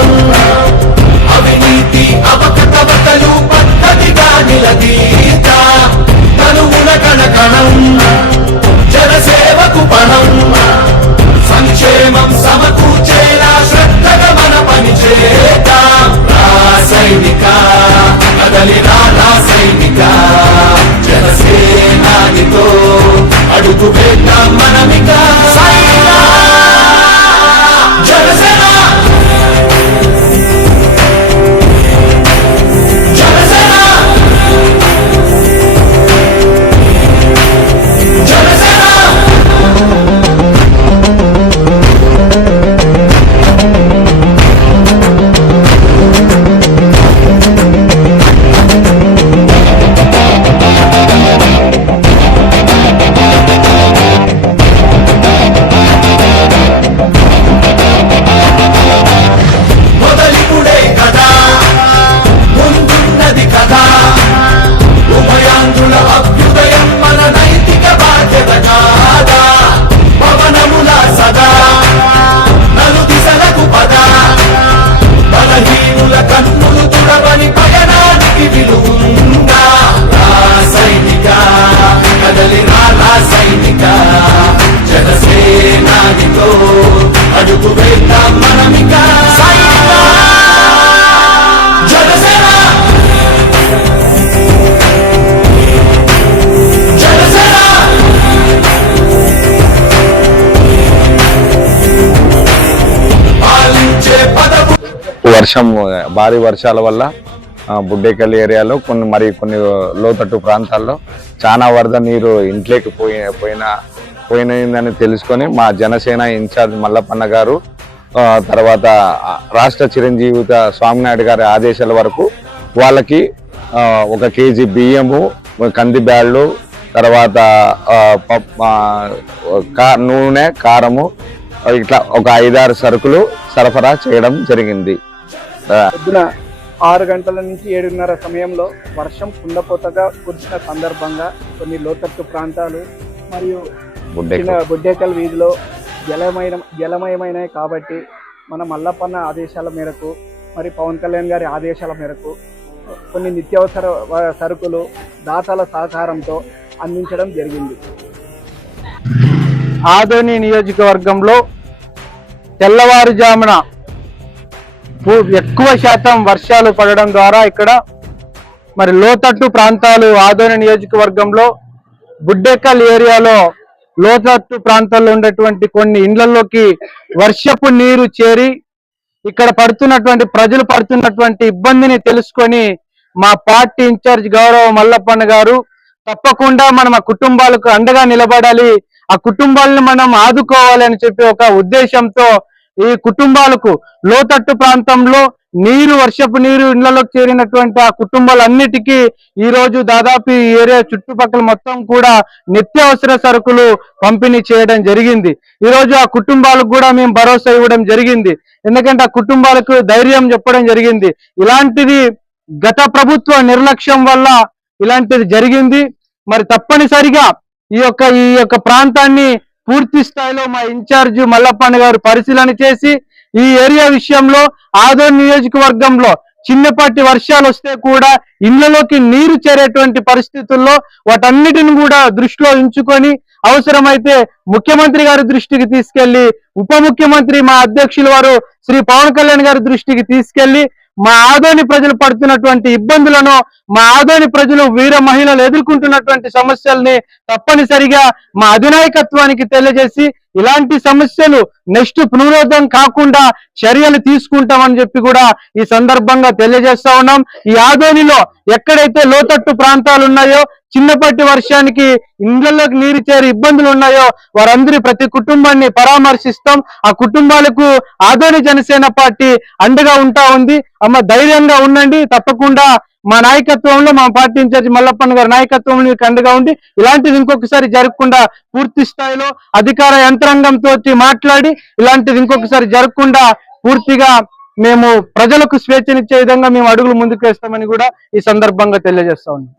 الله వర్షం భారీ వర్షాల వల్ల బుడ్డేకల్ ఏరియాలో కొన్ని మరి కొన్ని లోతట్టు ప్రాంతాల్లో చాలా వరద నీరు ఇంట్లోకి పోయి పోయిన పోయినదని తెలుసుకొని మా జనసేన ఇన్ఛార్జ్ మల్లపన్న గారు తర్వాత రాష్ట్ర చిరంజీవిత స్వామినాయుడు గారి ఆదేశాల వరకు వాళ్ళకి ఒక కేజీ బియ్యము కంది బ్యాళ్ళు తర్వాత నూనె కారము ఇట్లా ఒక ఐదారు సరుకులు సరఫరా చేయడం జరిగింది. ఆరు గంటల నుంచి ఏడున్నర సమయంలో వర్షం కుండపోతగా కురిసిన సందర్భంగా కొన్ని లోతట్టు ప్రాంతాలు మరియు బుడ్డేకల్ వీధిలో జలమైన జలమయమైనవి కాబట్టి మన మల్లప్పన్న ఆదేశాల మేరకు మరి పవన్ కళ్యాణ్ గారి ఆదేశాల మేరకు కొన్ని నిత్యావసర సరుకులు దాతల సహకారంతో అందించడం జరిగింది. ఆదోని నియోజకవర్గంలో తెల్లవారుజామున ఎక్కువ శాతం వర్షాలు పడడం ద్వారా ఇక్కడ మరి లోతట్టు ప్రాంతాలు ఆదోని నియోజకవర్గంలో బుడ్డెక్కల్ ఏరియాలో లోతట్టు ప్రాంతాల్లో ఉండేటువంటి కొన్ని ఇండ్లలోకి వర్షపు నీరు చేరి ఇక్కడ పడుతున్నటువంటి ప్రజలు పడుతున్నటువంటి ఇబ్బందిని తెలుసుకొని మా పార్టీ ఇన్ఛార్జ్ గౌరవ మల్లప్పన్న గారు తప్పకుండా మనం ఆ కుటుంబాలకు అండగా నిలబడాలి. ఆ కుటుంబాలను మనం ఆదుకోవాలి అని చెప్పి ఒక ఉద్దేశంతో ఈ కుటుంబాలకు లోతట్టు ప్రాంతంలో నీరు వర్షపు నీరు ఇళ్ళలోకి చేరినటువంటి ఆ కుటుంబాలన్నిటికీ ఈ రోజు దాదాపు ఈ ఏరియా చుట్టుపక్కల మొత్తం కూడా నిత్యావసర సరుకులు పంపిణీ చేయడం జరిగింది. ఈ రోజు ఆ కుటుంబాలకు కూడా మేము భరోసా ఇవ్వడం జరిగింది. ఎందుకంటే ఆ కుటుంబాలకు ధైర్యం చెప్పడం జరిగింది. ఇలాంటిది గత ప్రభుత్వ నిర్లక్ష్యం వల్ల ఇలాంటిది జరిగింది. మరి తప్పనిసరిగా ఈ యొక్క ఈ యొక్క ప్రాంతాన్ని పూర్తి స్థాయిలో మా ఇన్ఛార్జ్ మల్లప్పన్న గారు పరిశీలన చేసి ఈ ఏరియా విషయంలో ఆదోన్ నియోజకవర్గంలో చిన్నపాటి వర్షాలు వస్తే కూడా ఇళ్ళలోకి నీరు చేరేటువంటి పరిస్థితుల్లో వాటన్నిటిని కూడా దృష్టిలో ఉంచుకొని అవసరమైతే ముఖ్యమంత్రి గారి దృష్టికి తీసుకెళ్ళి ఉప ముఖ్యమంత్రి మా అధ్యక్షుల వారు శ్రీ పవన్ కళ్యాణ్ గారి దృష్టికి తీసుకెళ్ళి మా ఆదోని ప్రజలు పడుతున్నటువంటి ఇబ్బందులను మా ఆదోని ప్రజలు వీర మహిళలు ఎదుర్కొంటున్నటువంటి సమస్యల్ని తప్పనిసరిగా మా అధినాయకత్వానికి తెలియజేసి ఇలాంటి సమస్యలు నెక్స్ట్ పునరుద్ధం కాకుండా చర్యలు తీసుకుంటామని చెప్పి కూడా ఈ సందర్భంగా తెలియజేస్తా ఉన్నాం. ఈ ఆదోనిలో ఎక్కడైతే లోతట్టు ప్రాంతాలు ఉన్నాయో చిన్నపాటి వర్షానికి ఇండ్లలోకి నీరు చేరి ఇబ్బందులు ఉన్నాయో వారందరి ప్రతి కుటుంబాన్ని పరామర్శిస్తాం. ఆ కుటుంబాలకు ఆదోని జనసేన పార్టీ అండగా ఉంటా ఉంది. అమ్మ ధైర్యంగా ఉండండి. తప్పకుండా మా నాయకత్వంలో మా పార్టీ ఇన్ఛార్జ్ మల్లప్పన్ గారి నాయకత్వంలో మీకు అండగా ఉండి ఇలాంటిది ఇంకొకసారి జరగకుండా పూర్తి స్థాయిలో అధికార యంత్రాంగంతో మాట్లాడి ఇలాంటిది ఇంకొకసారి జరగకుండా పూర్తిగా మేము ప్రజలకు స్వేచ్ఛనిచ్చే విధంగా మేము అడుగులు ముందుకు వేస్తామని కూడా ఈ సందర్భంగా తెలియజేస్తా ఉన్నాం.